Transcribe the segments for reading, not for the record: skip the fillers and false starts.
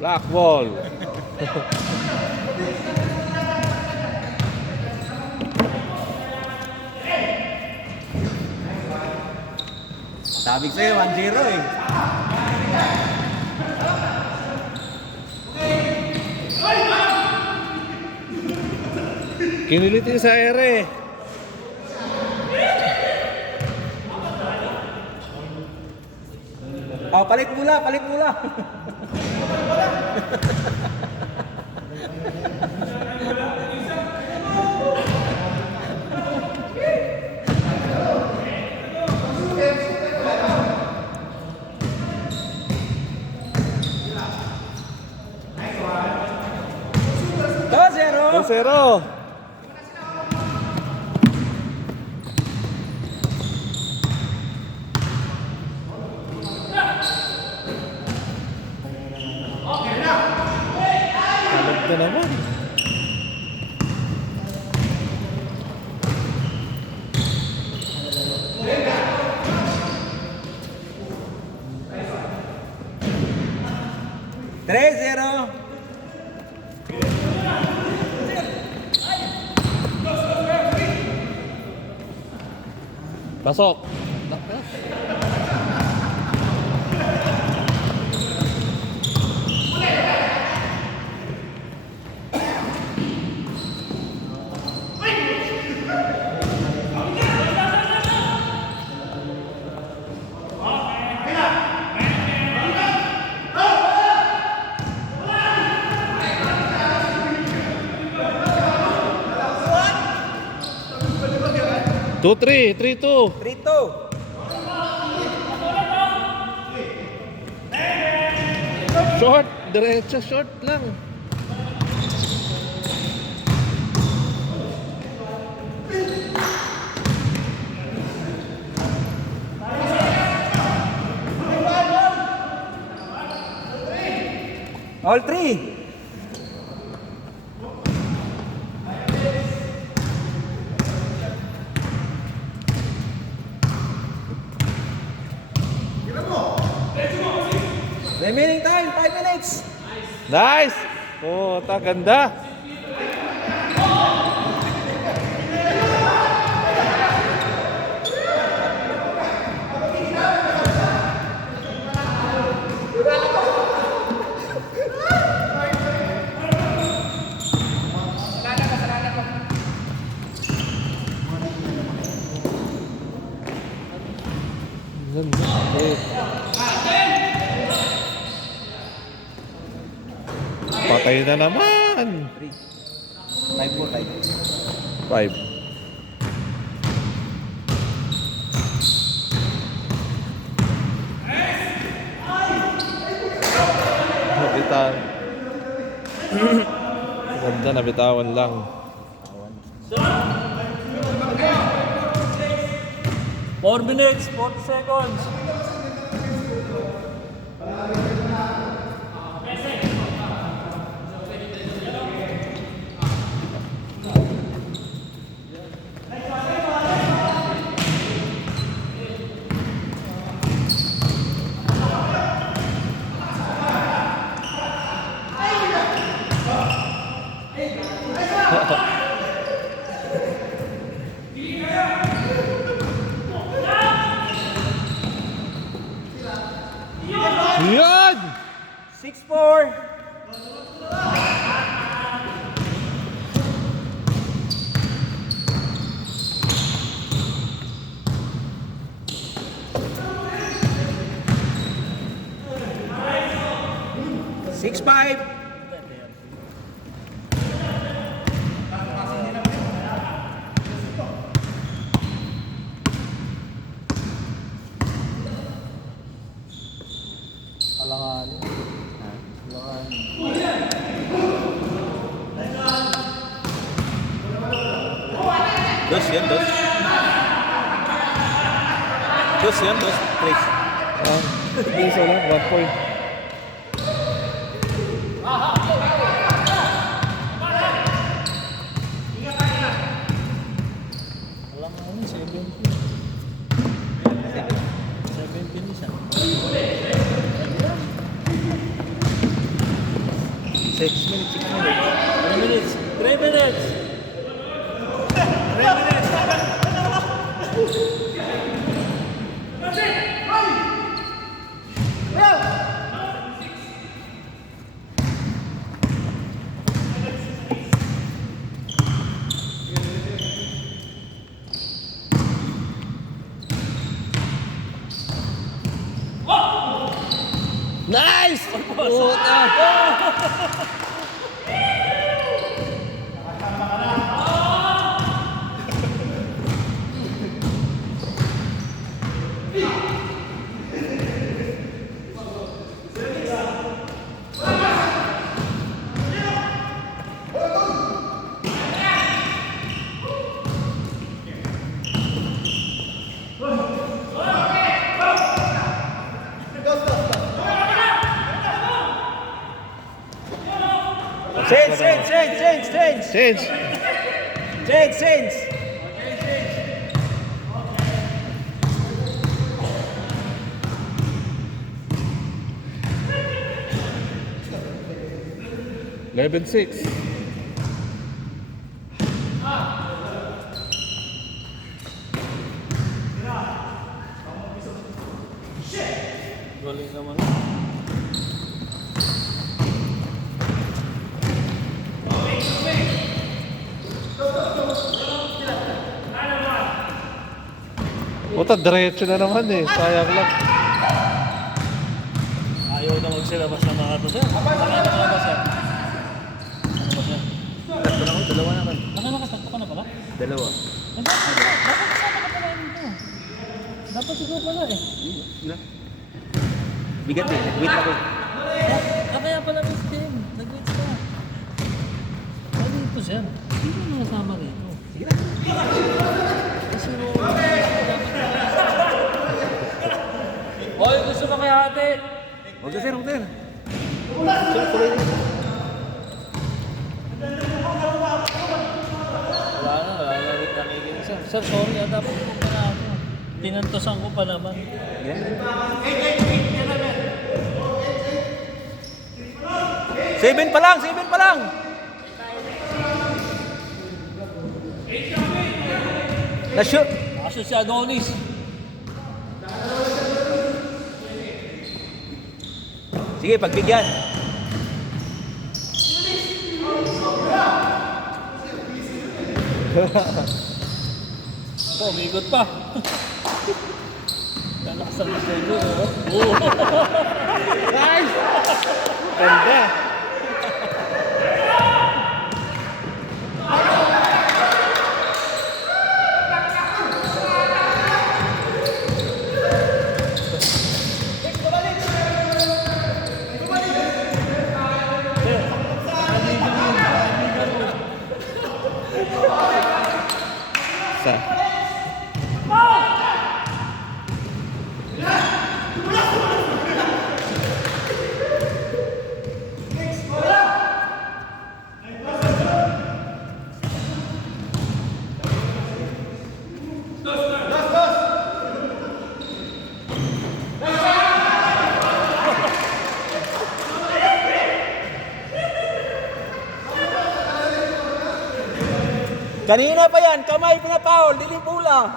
Black ball. Sabi ko sa'yo, 1-0 eh. Kinilitin sa ere. Oh, palit mula, palit mula. Dos, zero. 2-0. Kalog na naman. Tres, zero. Pasok. Two, three, 3-2. 3-2. Short, diretso, short lang. All three. Remaining time, 5 minutes. Nice! Oh, ganda. Ganda. Okay. Patay na naman. 3. 5-4, 5. Nabitawan. Ganda, nabitawan lang. 4 minutes, 40 seconds. Yan! 6-4. Six, 5. Alangan. Dos yan, dos. Dos yan, dos. Tres. Isa lang, 1 point. Alangan, 17. 17 isa. 6 minutes, 6 minutes. 3 minutes. 3 minutes. 3 minutes. Nice! Puta! Change. Change! Change. 11-6. Galing naman. Puta, diretso na naman eh. Sayang lang. Ayaw na magsilabas na mga to, sir. Nakalabas, sir. Tatlo na ako, dalawa na kayo. Nakalabas ka na pala? Dalawa. Dapat kasama ka pala nito. Dapat ikaw pala eh. Na. Bigat eh, nag-wait ako. Kaya pala Miss Tim. Nag-wait ka. Ano dito, sir? Hindi mo nakasama rito. Sige na. Kasi mo, Hoy, gusto ka kay ate? Huwag na sir, huwag na. Wala na nakikinig sir. Sir, sorry dapat ko pala ako. Pinantosan ko pa naman. Seven pa lang. Na-shoot. Kaso si Adonis. Sige, pagbigyan. Umigot pa. Lalaksan na sa iyo. Oo. Nice! Ganda! Sa. Kanina pa yan, kamay pinapaul, dilim pula.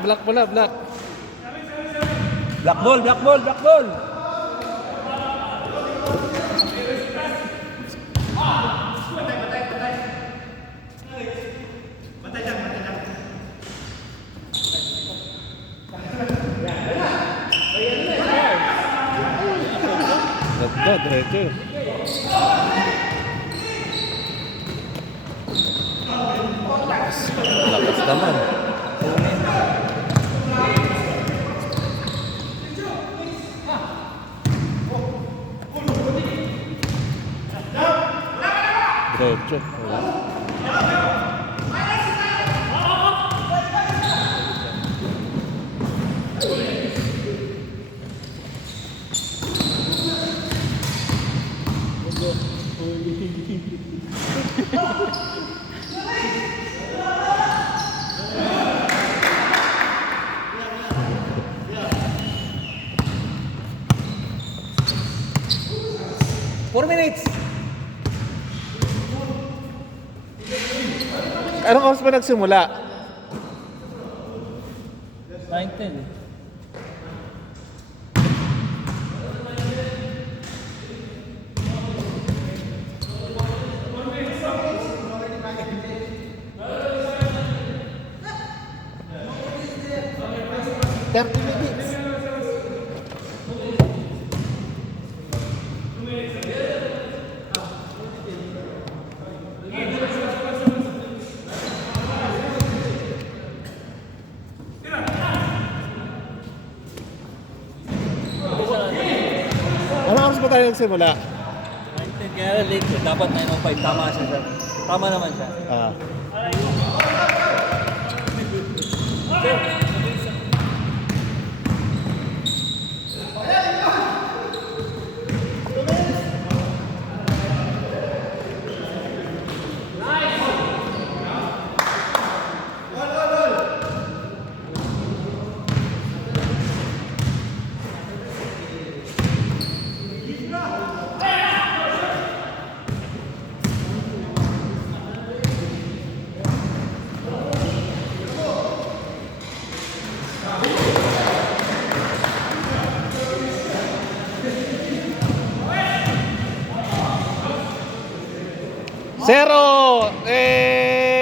Black pala, black. Black ball. Ganda, diretso. Lakas naman. Diretso. Wala. Four minutes. Anong oras ba nagsimula? 9:10 eh. Anong oras ba tayo nagsimula? 9:10 kaya late eh. Dapat 9:05. Tama siya sir. Tama naman siya. Ah. Zero! Eh!